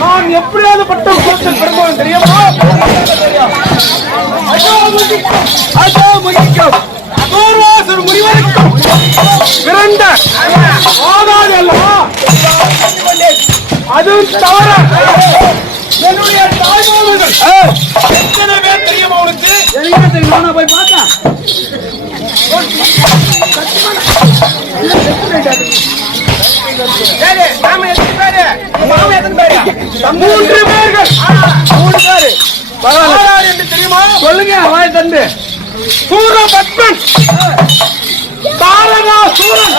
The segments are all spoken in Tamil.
நான் எப்படியாவது பட்டம் கொடுத்து பெருமான் தெரியுமா? முனிவருக்கும் பிறந்த ஆதாரி அல்லவா? அதுவும் தவற என்னுடைய தாய்மார்கள் எத்தனை பேர் தெரியுமா உனக்கு? என்ன தெரியுமா? நான் போய் பார்த்தேன். மூன்று பேர்கள் என்று தெரியுமா? சொல்லுங்க வாய் தந்து. சூரபத்மன், தாரகா சூரன்,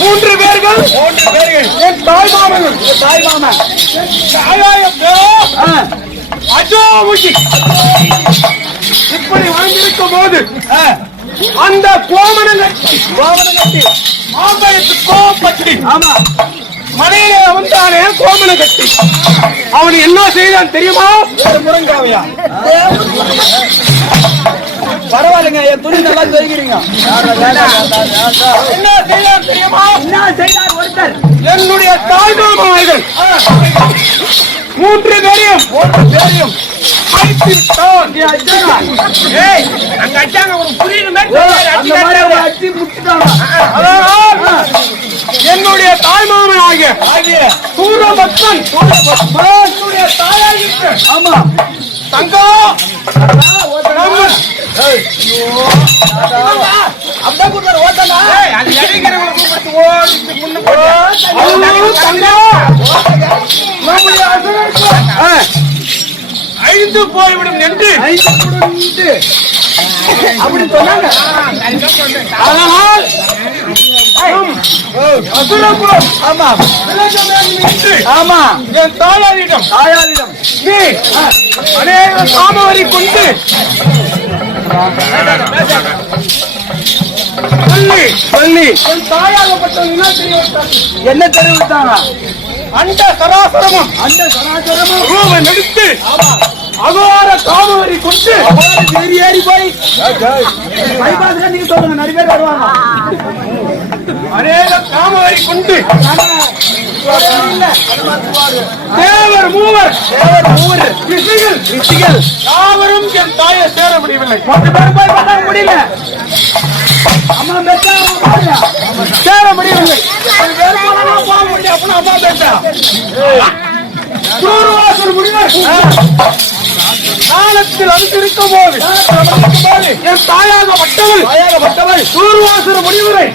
மூன்று பேர்கள் என் தாய்மாமன். அஜோமுகி இப்படி வாங்கியிருக்கும் போது அந்த கோமணங்கட்டி மாம்பழத்து கோப்பட்டி மனையிலே வந்தானே கோமணம் கட்டி அவன் என்ன செய்தான் தெரியுமா? முருங்காவையா? பரவாயில்லைங்க, என் துணி நல்லா தெரிகிறீங்க. என்ன செய்தான் தெரியுமா? என்ன செய்தார் ஒருத்தர் என்னுடைய தாய் மாமன்கள் 3 பேரையும் அழைத்து விட்டான். அங்க அச்சாங்க உனக்கு புரியணுமே. என்னுடைய தாய் மாமன் ஆகிய சூரபத்மன் என்னுடைய தாயாகிட்டு ஆமா தங்கம் அழிந்து போய்விடும் என்று அப்படி சொன்னாங்க. அதனால் அசுரகுலம் ஆமா என் தாயாரிடம் நீ அநேக காமவரி கொண்டு சொல்லி என் தாயாகப்பட்டவங்க என்ன தெரிவித்தாங்க? அந்த சராசரமும் ரூபம் எடுத்து அகோர காமவரி கொண்டு ஏறி போய் நீங்க சொல்லுங்க, நிறைய பேர் வருவாங்க. அநேக காமவரி கொண்டு தேவர் மூவர் ரிஷிகள் யாவரும் என் தாயை சேர முடியவில்லை. முடியல சேர முடியவில்லை. காலத்தில் அனுப்பியிருக்கும் போது என் தாயாகப்பட்டவள் சூர்வாசுர முனிவரை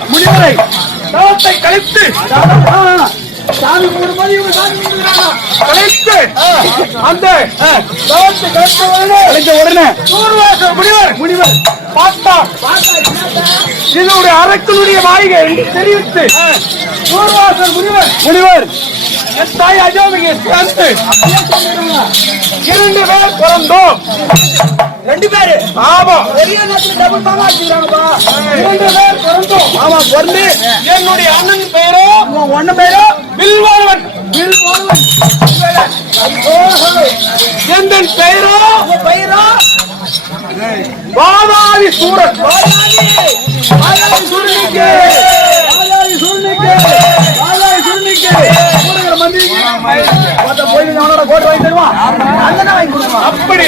தவத்தை கழித்து அந்த தவத்தை கழித்த உடனே சூர்வாசுர முனிவர் பார்த்தார். இதனுடைய அரக்கனுடைய மாளிகை என்று தெரிவித்து சூர்வாசுர முனிவர் என் தாய் அஜோமியை சேர்த்து 2 பேர் பிறந்தோம். 2 பேரு ஆமா பெரிய 2 பேர் பிறந்தோம். ஆமா பிறந்து என்னுடைய அண்ணன் பெயரோ பேரோ வில்வாளவன் எந்த பெயரோ பாதாளி சூரன் அப்படி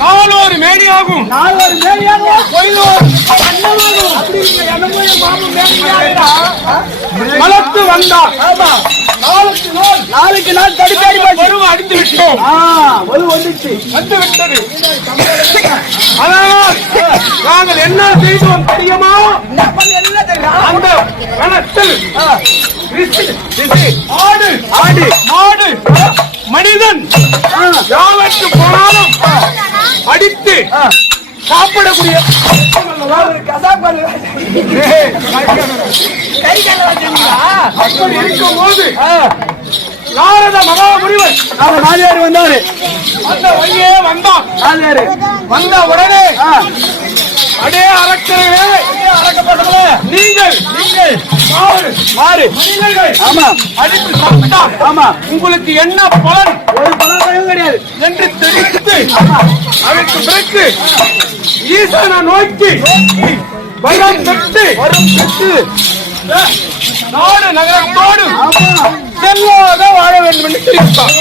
4 மேடியாகும் வளர்த்து வந்தார். நாளுக்கு நாள் தடுப்பாடி அடித்து விட்டோம். வந்து விட்டது. அதனால் நாங்கள் என்ன செய்தோம் தெரியுமா? அந்த கணத்தில் ஆடு மாடு மனிதன் யாவற்று போனாலும் அடித்து சாப்பிடக்கூடிய அப்படி இருக்கும் போது நாரத மகாமுனிவர் வந்தாரு. அந்த வழியே வந்தான். வந்த உடனே அடே அரக்கர்களே, நீங்கள் மாறு அடித்து சாப்பிட்டால் உங்களுக்கு என்ன பலன்? ஒரு பலன் கிடையாது என்று தெரிவித்து அதற்கு பிறகு ஈசனை நோக்கி வரம் பெற்று நாடு நகரத்தோடு செல்வாக வாழ வேண்டும் என்று தெரிவித்தார்.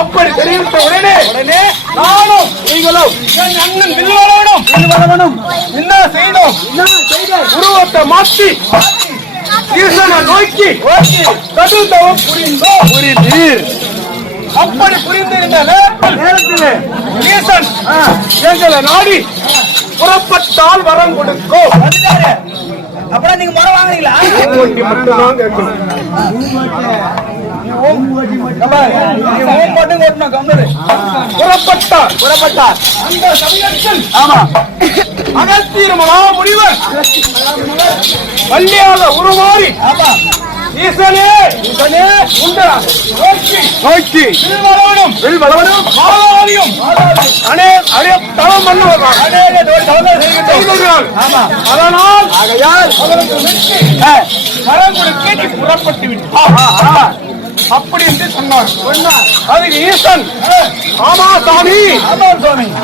அப்படி தெரிவித்த உடனே நானும் நீங்களும் என் அண்ணன் வில்வலவனும் என்ன செய்தோம்? உருவத்தை மாற்றி ஈசனை நோக்கி கடுத்தவம் புரிந்தீர். அப்படி புரிந்திருந்த நேரத்தில் ஈசன் எங்களை நாடி புறப்பட்டால் வரம் கொடுக்கும். அப்புறம் நீங்க முறை வாங்குறீங்களா? புறப்பட்டார். அந்த சமயத்தில் அகஸ்தியர் மகாமுனிவர் வள்ளியாக உருமாறி ஈசனே நோக்கி வில்வலவனும் மாதாவியும் தவம் பண்ணுவார்கள். அதனால் வரம் கொடுக்க நீ புறப்பட்டு விட்டார் அப்படி என்று சொன்னார். அதுக்கு ஈசன் ஆமா சாமி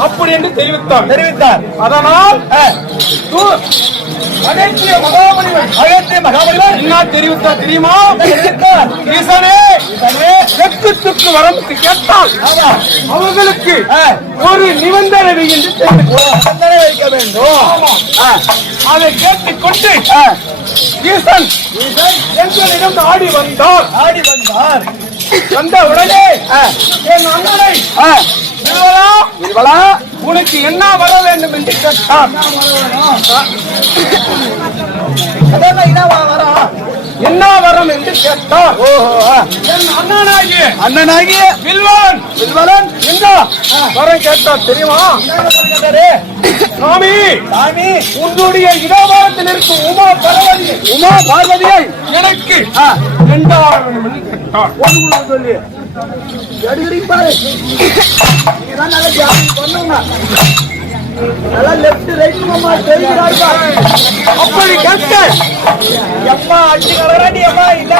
அப்படி என்று தெரிவித்தார். அதனால் அகத்திய மகாபலிவர் என்ன தெரிவித்தார் தெரியுமா? ஈசனே வெக்கத்துக்கு வரம்புக்கு கேட்டால் அவர்களுக்கு ஒரு நிபந்தனை என்று வைக்க வேண்டும். அதை கேட்டுக்கொண்டு ஈசன் எங்களிடம் ஆடி வந்தார். வந்த உடனே என் அண்ணனை உனக்கு என்ன வர வேண்டும் என்று கேட்டார். என்ன வரம் என்று கேட்டார். என் அண்ணனாகிய வில்வலன் எங்க வரம் கேட்டார் தெரியுமா? சாமி உன்னுடைய இடவாரத்தில் இருக்கும் உமா பார்வதியை எனக்கு 2000 என்று கேட்டார். சொல்லி அப்படி கேட்க எப்பா அடிச்சு கலராடி அப்பா இல்ல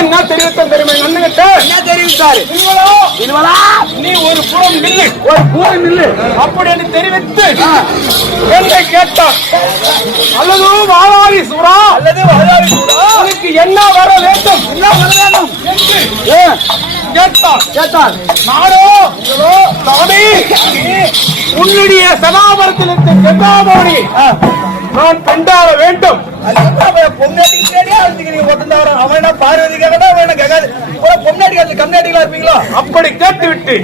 என்ன தெரிவித்த தெரியுமா? என்ன தெரிவித்தாரு? நீ ஒரு புறம் நில்லு அப்படி என்று தெரிவித்து என்னை கேட்டார். அல்லது வாழாரி சூரா உனக்கு என்ன வர வேண்டும் என்று கேட்டார். நானோ சாமி உன்னுடைய சதாபரத்தில் இருக்க செந்தாமணி நான் கொண்டாட வேண்டும். அப்படி கேட்டுவிட்டு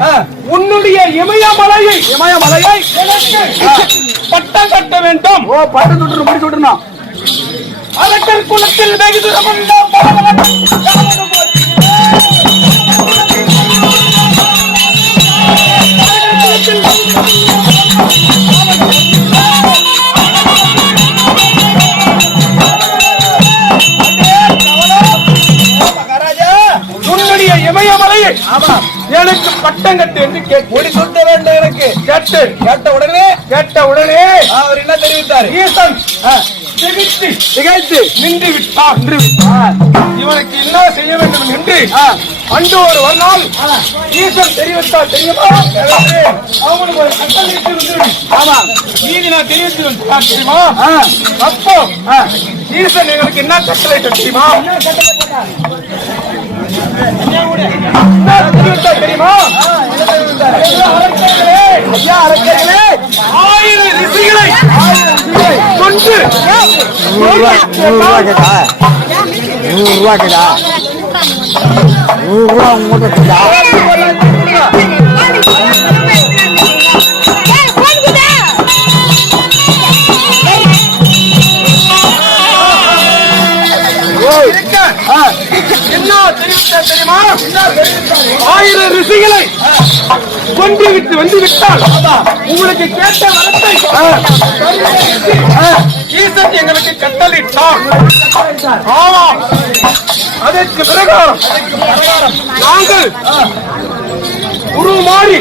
உன்னுடைய இமயமலையை பட்டம் கட்ட வேண்டும். அரக்கர் குலத்தில் வெகு தூரம் உன்னுடைய இமயமலையை எனக்கு பட்டம் கட்டு என்று சொல்ல வேண்டும். எனக்கு கேட்ட உடனே அவர் என்ன தெரிவித்தார்? ஈசன் திகைத்து நின்று விட்டார். இவனுக்கு என்ன செய்ய வேண்டும் என்று அன்று ஒரு நாள் ஈசன் தெரிவித்தார் தெரியுமா? அவனுக்கு ஒரு கட்டளை நீதி நான் தெரிவித்து விட்டார் தெரியுமா? அப்போ ஈசன் எங்களுக்கு என்ன கட்டளை தெரியுமா? தெரியுமா? அரக்கர்களே 1000 ரிஷிகளை கொண்டு 100 ரூபா உங்கள்கிட்ட என்ன தெரிவித்த தெரியுமா? 1000 ரிஷிகளை கொண்டு விட்டு வந்து விட்டால் உங்களுக்கு கேட்ட வரத்தை ஈசன் எங்களுக்கு கட்டளிட்டார். ஆமாம், அதற்கு பிரகாரம் நாங்கள் உருமாறி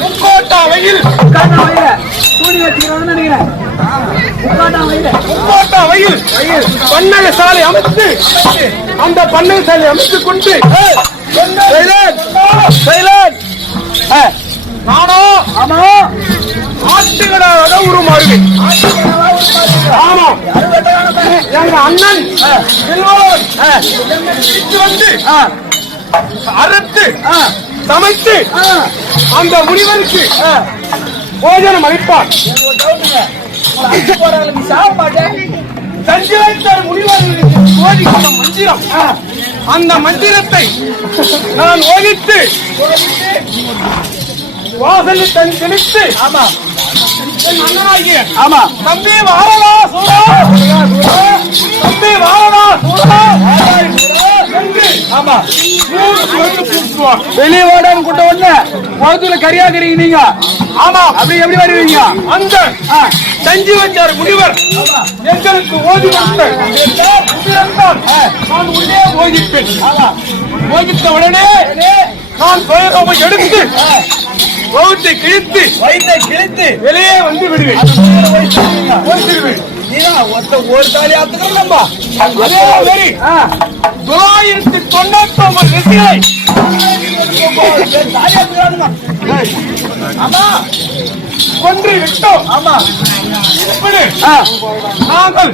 முக்கோட்டா வெயில் பண்ணை சாலை அமைத்து அந்த பண்ணை சாலை அமைத்துக் கொண்டு நானோ ஆட்டுகளாக உருமாறுவேன். ஆமாம், எங்க அண்ணன் வந்து அறுத்து சமைத்து அந்த முனிவருக்கு போஜனம் அளிப்பார். மந்திரம் அந்த மந்திரத்தை நான் ஓதித்து வாசலில் தன் தெளித்து தம்பி வாழலா சூரா, தம்பி வாழலா சூரா வெளியே ஓடாம கூட்ட ஒண்ணு முகத்துல கரியாக்குறீங்க நீங்க. ஆமா, அப்படி எப்படி வருவீங்க? அந்த செஞ்சு வச்சார் முனிவர் எங்களுக்கு ஓதி நான் உள்ளே ஓதிப்பேன். ஓதித்த உடனே நான் துயரமை எடுத்து வயிற்றை கிழித்து வெளியே வந்து விடுவேன். ஒரு தாலி ஆத்துக்கிறோம். 999 ரிஷிகளை கொன்று விட்டோம். ஆமா. இப்படி நாங்கள்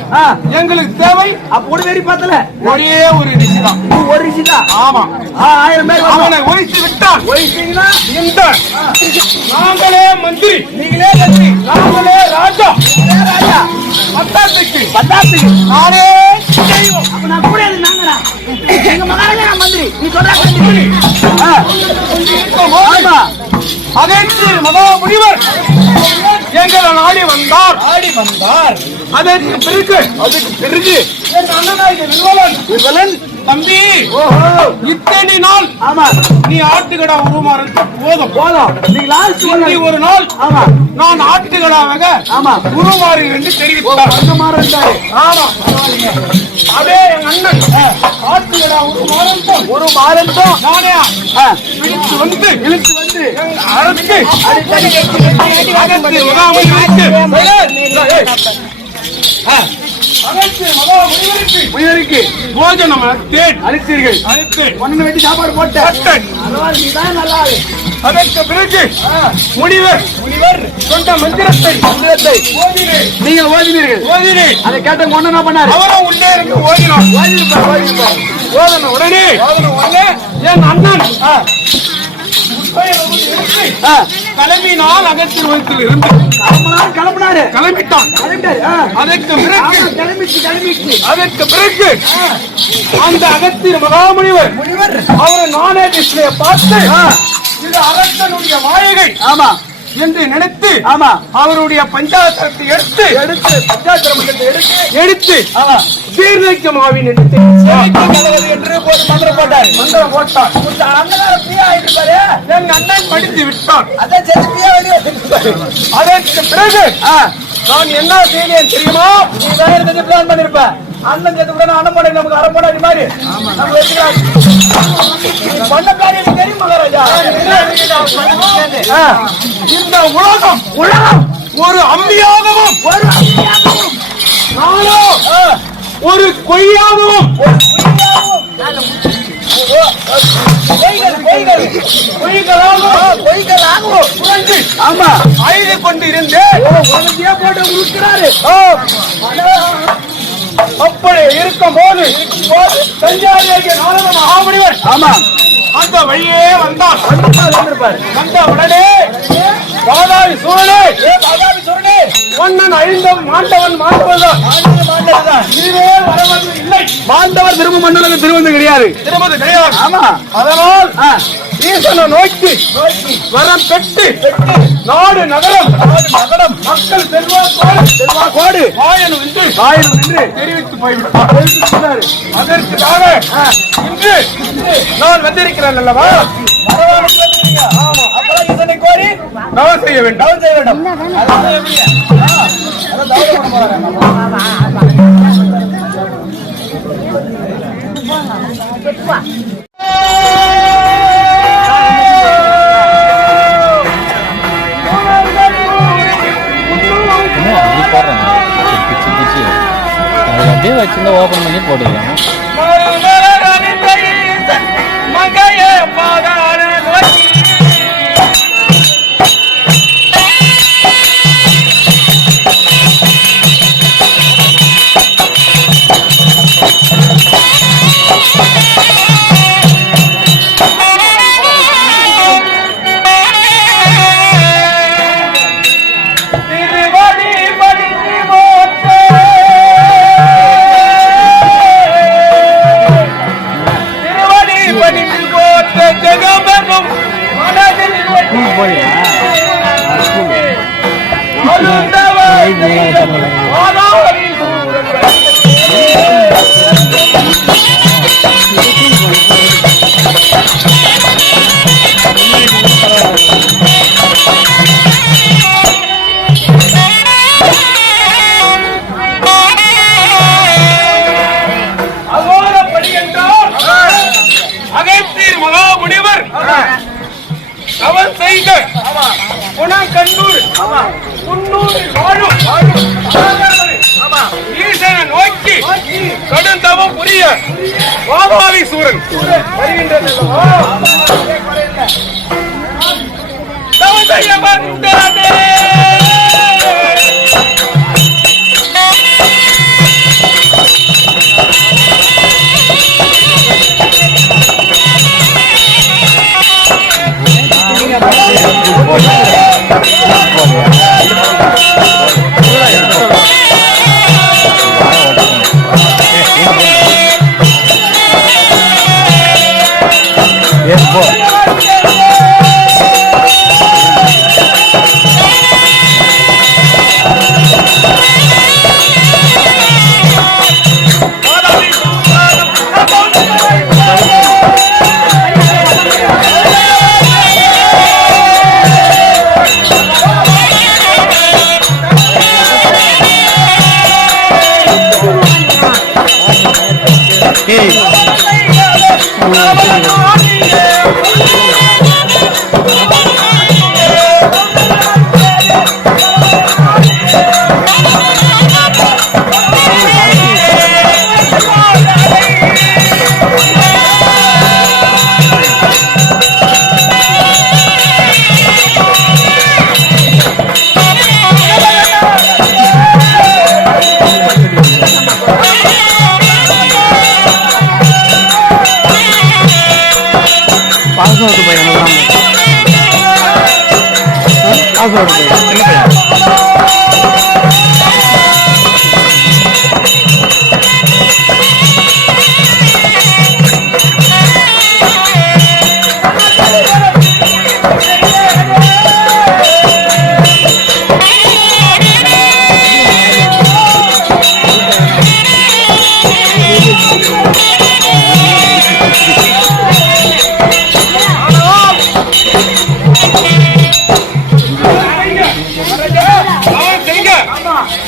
எங்களுக்கு தேவை அப்படி வெறி பார்த்தல ஒரே ஒரு ரிஷி தான். ஒரு ரிஷி தான். ஆமா. 1000 பேர் அவனை ஒழித்து விட்டால் ஒழிச்சீங்கன்னா இந்த நாங்களே மந்திரி, நீங்களே மந்திரி, நாங்களே ராஜா. ராஜா பத்தாத்துக்கு நானே செய்வோம். அப்ப நான் கூட நாங்கடா எங்க மகாராஜா மந்திரி நீ சொல்ற ஆமா. அகத்தியர் மகா முனிவர் எங்களை நாடி வந்தார். அதற்கு பிறகு என் அண்ணனாகிய வில்வலன் தம்பி இத்தனை நாள் ஆமா நீ ஆட்டுக்கடா உருமாறது போதும். நீங்க லாஸ்ட் ஒரு நாள் ஆமா நான் ஆட்டுக்கடாவாக ஆமா உருமாறு என்று தெரிவித்தார். அந்த மாதிரி இருந்தாரு. ஆமா. அதே என் அண்ணன் ஆட்டுக்கடா ஒரு மாறட்டும் நானே இழுத்து வந்து அரசு போஜனம் அளித்தீர்கள். ஒண்ணு வெட்டி சாப்பாடு போட்டேன். அதற்கு பிறகு முனிவர் சொந்த மந்திரத்தை நீங்கள் ஓதினீர்கள். அதை கேட்ட ஒண்ணு என்ன பண்ணாரு? அவரும் உள்ளே இருந்து ஓதினார். ஓதன உடனே என் அண்ணன் கிளம்பினால் அகத்தியர் வகுப்பில் இருந்து கிளம்பிட்டான். அதற்கு பிறகு அந்த அகத்தியர் மகாமுனிவர் அவரை நானே கிருஷ்ணனை பார்த்து இது அரசனுடைய மாயகை ஆமா என்று நினைத்து ஆமா அவருடைய பஞ்சாசத்தை எடுத்து தீர்நைக்கமாவின் என்று மந்திரம் போட்டார். என் அண்ணன் படித்து விட்டான். அதற்கு பிறகு நான் என்ன செய்தேன் தெரியுமா? நீ வேற பிளான் பண்ணிருப்ப. அண்ணன் சேர்த்து கூட அண்ணன் போட நமக்கு அரை போட மாதிரி நம்ம வச்சுக்கலாம். பண்ண காரியம் தெரியும் மகாராஜா. இந்த உலகம் ஒரு அம்பியாகவும் நானும் ஒரு கொய்யாகவும் ஆமா அழுது கொண்டு இருந்தேன். போட்டு உருக்கிறாரு. அப்படி இருக்கும் போது சஞ்சாரியாகிய நாரத மகாமுனிவர் ஆமா அந்த வழியே வந்தார். வந்த உடனே பாதாளி சூழலே மன்னன் அழிந்த மாண்டவன் மாண்டவன் நீவே வரவது இல்லை. மாண்டவர் திரும்ப மண்டலம் திரும்பது கிடையாது. ஆமா. அதனால் ஈசனை நோக்கி வரம் பெற்று நாடு நகரம் மக்கள் செல்வாக்கோடு வாயனும் என்று தெரிவித்து போய்விட்டார். அதற்காக இன்று நான் வந்திருக்கிறேன் அல்லவா? ஈசனை கோரி தவம் செய்ய வேண்டும். அப்படியே வச்சிருந்தா ஓபன் பண்ணி போட்டுக்கலாம். அகத்தியர் மகாமுனிவர் அவன் செய்த குணக்கண்ணூர் வாழும் ஈசனை நோக்கி கடுந்தவம் புரிய பாதாளி சூரன் வருகின்றது. தவம் செய்ய வந்தேனே.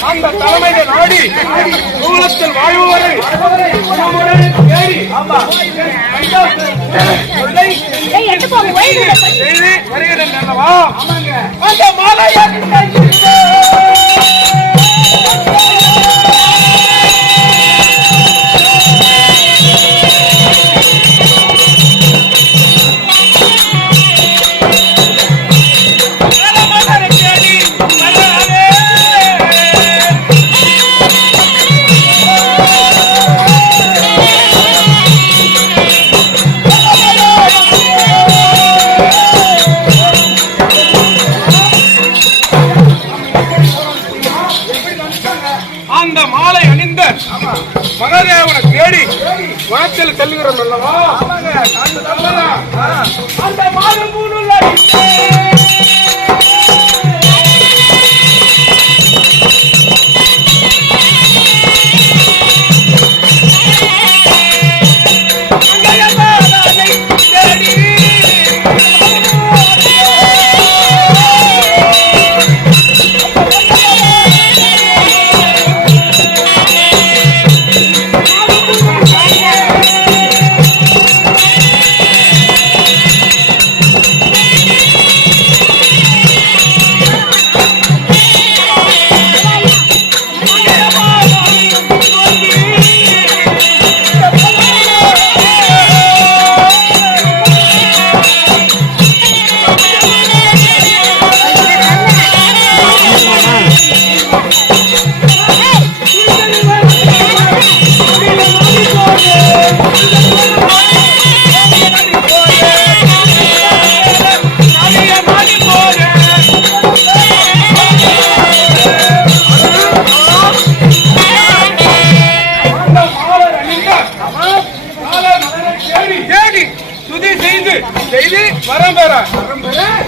அந்த தலைமையை நாடி சூழத்தில் வாழ்வரை வருகிறேன் அல்லவா? அந்த மாலை அந்த மாலை அணிந்த மகாதேவனை தேடி வனத்தில் செல்கிறோம் அல்லவா? அந்த மாலை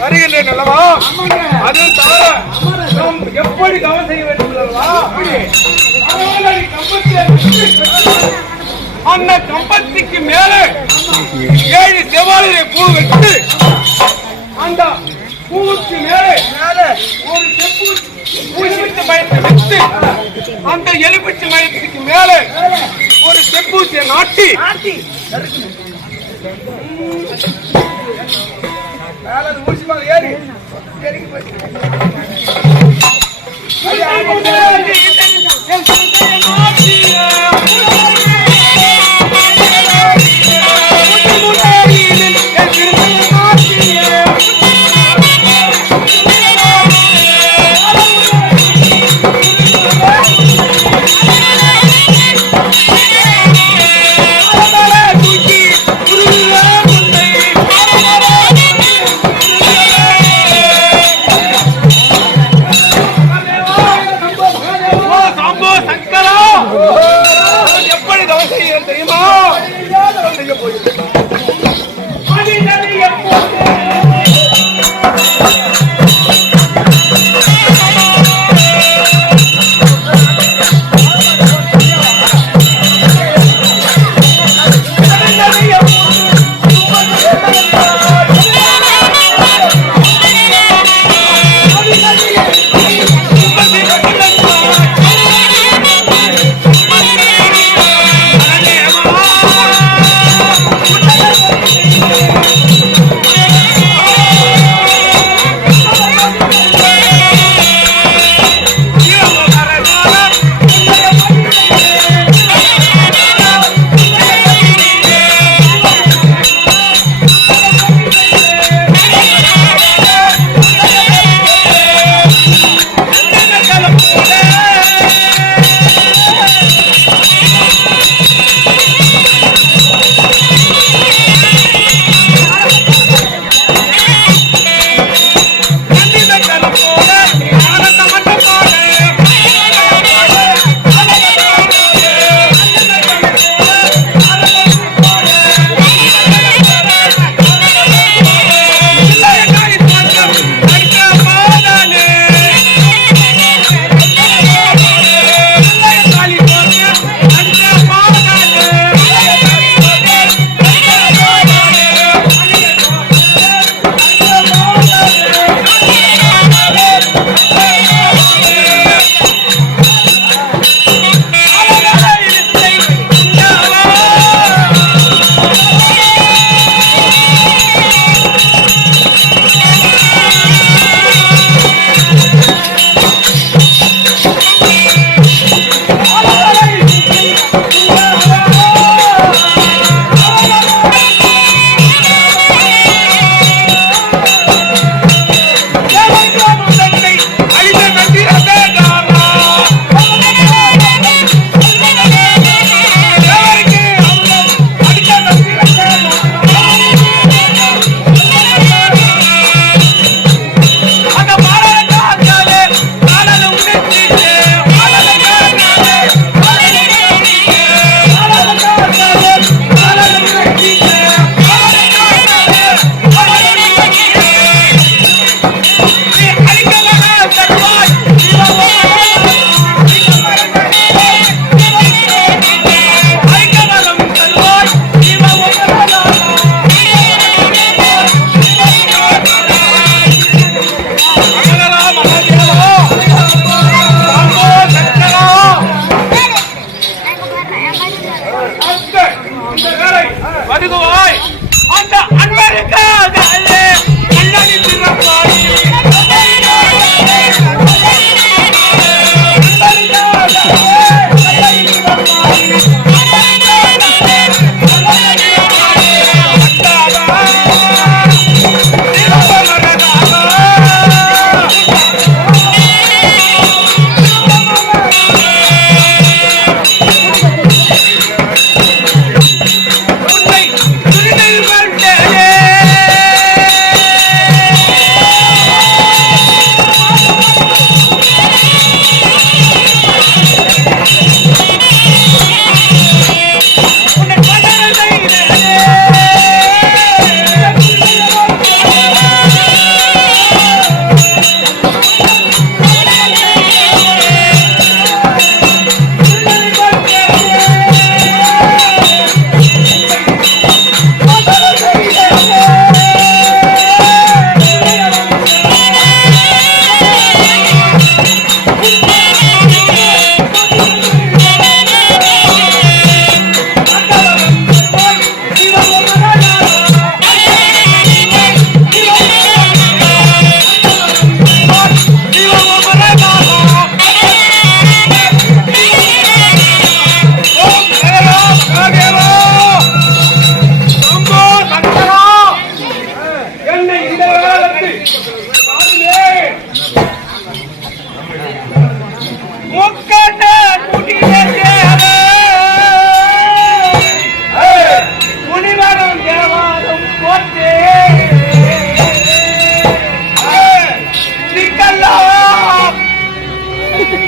வருகின்றேன் அல்லவா? அது தவிர நாம் எப்படி கவனம் செய்ய வேண்டும் அல்லவா? அந்த கம்பத்திக்கு மேலே 7 செவ்வாழை பூ வைத்து அந்த பூவுக்கு மேலே ஒரு எலுமிச்சை மரத்தை வைத்து அந்த எலுமிச்சை மரத்துக்கு மேலே ஒரு செப்பூசியை நாட்டி ஊசிமாக ஏறி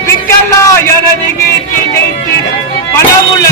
விக்கலா எனது கீர்த்தி ஜெயித்து பணமுள்ள